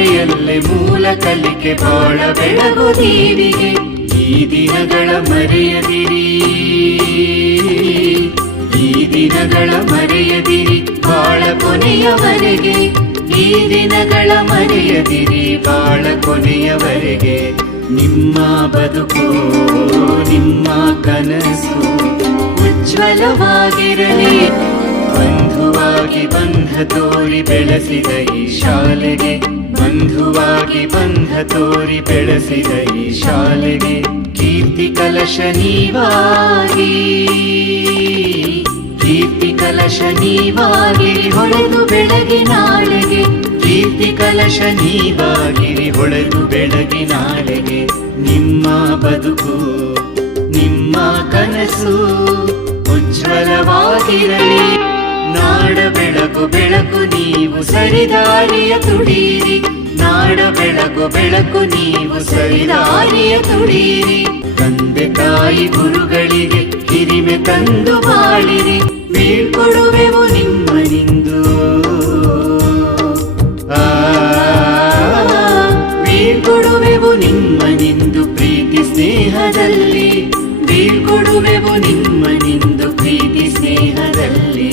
ಮನೆಯಲ್ಲೇ ಮೂಲ ಕಲಿಕೆ ಬಾಳ ಬೆಳಗು ದೀವಿಗೆ. ಈ ದಿನಗಳ ಮರೆಯದಿರಿ, ಈ ದಿನಗಳ ಮರೆಯದಿರಿ ಬಾಳ ಕೊನೆಯವರೆಗೆ. ಈ ದಿನಗಳ ಮರೆಯದಿರಿ ಬಾಳ ಕೊನೆಯವರೆಗೆ. ನಿಮ್ಮ ಬದುಕು ನಿಮ್ಮ ಕನಸು ಉಜ್ವಲವಾಗಿರಲಿ. ಬಂಧುವಾಗಿ ಬಂಧ ತೋರಿ ಬೆಳೆಸಿದ ಈ ಶಾಲೆಗೆ, ಬಂಧುವಾಗಿ ಬಂಧ ತೋರಿ ಬೆಳೆಸಿದ ಈ ಶಾಲೆಗೆ ಕೀರ್ತಿ ಕಲಶ ನೀವಾಗಿ, ಕೀರ್ತಿ ಕಲಶ ನೀವಾಗಿರಿ ಹೊಳೆದು ಬೆಳಗಿನಾಳೆಗೆ. ಕೀರ್ತಿ ಕಲಶ ನೀವಾಗಿರಿ ಹೊಳೆದು ಬೆಳಗಿನಾಳೆಗೆ. ನಿಮ್ಮ ಬದುಕು ನಿಮ್ಮ ಕನಸು ಉಜ್ವಲವಾಗಿರಲಿ. ನಾಡ ಬೆಳಕು ಬೆಳಕು ನೀವು ಸರಿದಾರಿಯ ತುಡೀರಿ. ನಾಡ ಬೆಳಕು ಬೆಳಕು ನೀವು ಸರಿದಾರಿಯ ತುಡೀರಿ. ತಂದೆ ತಾಯಿ ಗುರುಗಳಿಗೆ ಹಿರಿಮೆ ತಂದು ಬಾಳಿರಿ. ಬೀಳ್ಕೊಡುವೆವು ನಿಮ್ಮನಿಂದು, ಬೀಳ್ಕೊಡುವೆವು ನಿಮ್ಮನಿಂದು ಪ್ರೀತಿ ಸ್ನೇಹದಲ್ಲಿ. ಬೀಳ್ಕೊಡುವೆವು ನಿಮ್ಮನಿಂದು ಪ್ರೀತಿ ಸ್ನೇಹದಲ್ಲಿ.